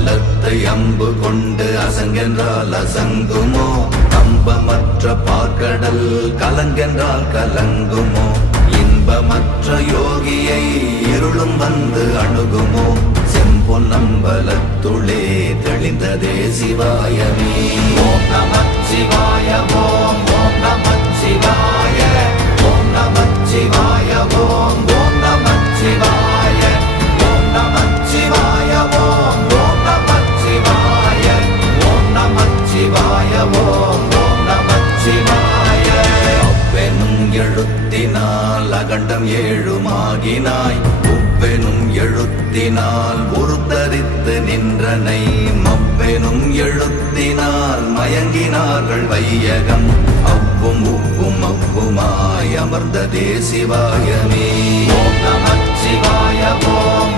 பலத்தை அம்பு கொண்டு அசங்கென்றால் அசங்குமோ கம்பமற்ற பார்க்கடல் கலங்கென்றால் கலங்குமோ இன்பமற்ற யோகியை இருளும் வந்து அணுகுமோ செம்பொன்னம்பலத்துளே தெளிந்ததே சிவாயமே ஓம் நமச்சிவாய ஓம் ஓம் நமச்சிவாய ஓம் நமச்சிவாய ஓம் ஓம் நமச்சிவாய ஓம் நமச்சிவாய ஓம் ஓம் நமச்சிவாய ஓம் நமச்சிவாய ஓம் ஓம் நமச்சிவாய அவ்வெனும் எழுத்தினால் அகண்டம் ஏழுமாகினாய் உவ்வெனும் எழுத்தினால் உருத்தரித்து நின்றனை மவ்வெனும் எழுத்தினால் மயங்கினார்கள் வையகம் அவ்வும் உவ்வும் அவ்வுமாய் அமர்ந்ததே சிவாயமே ஓம் நமச்சிவாய ஓம்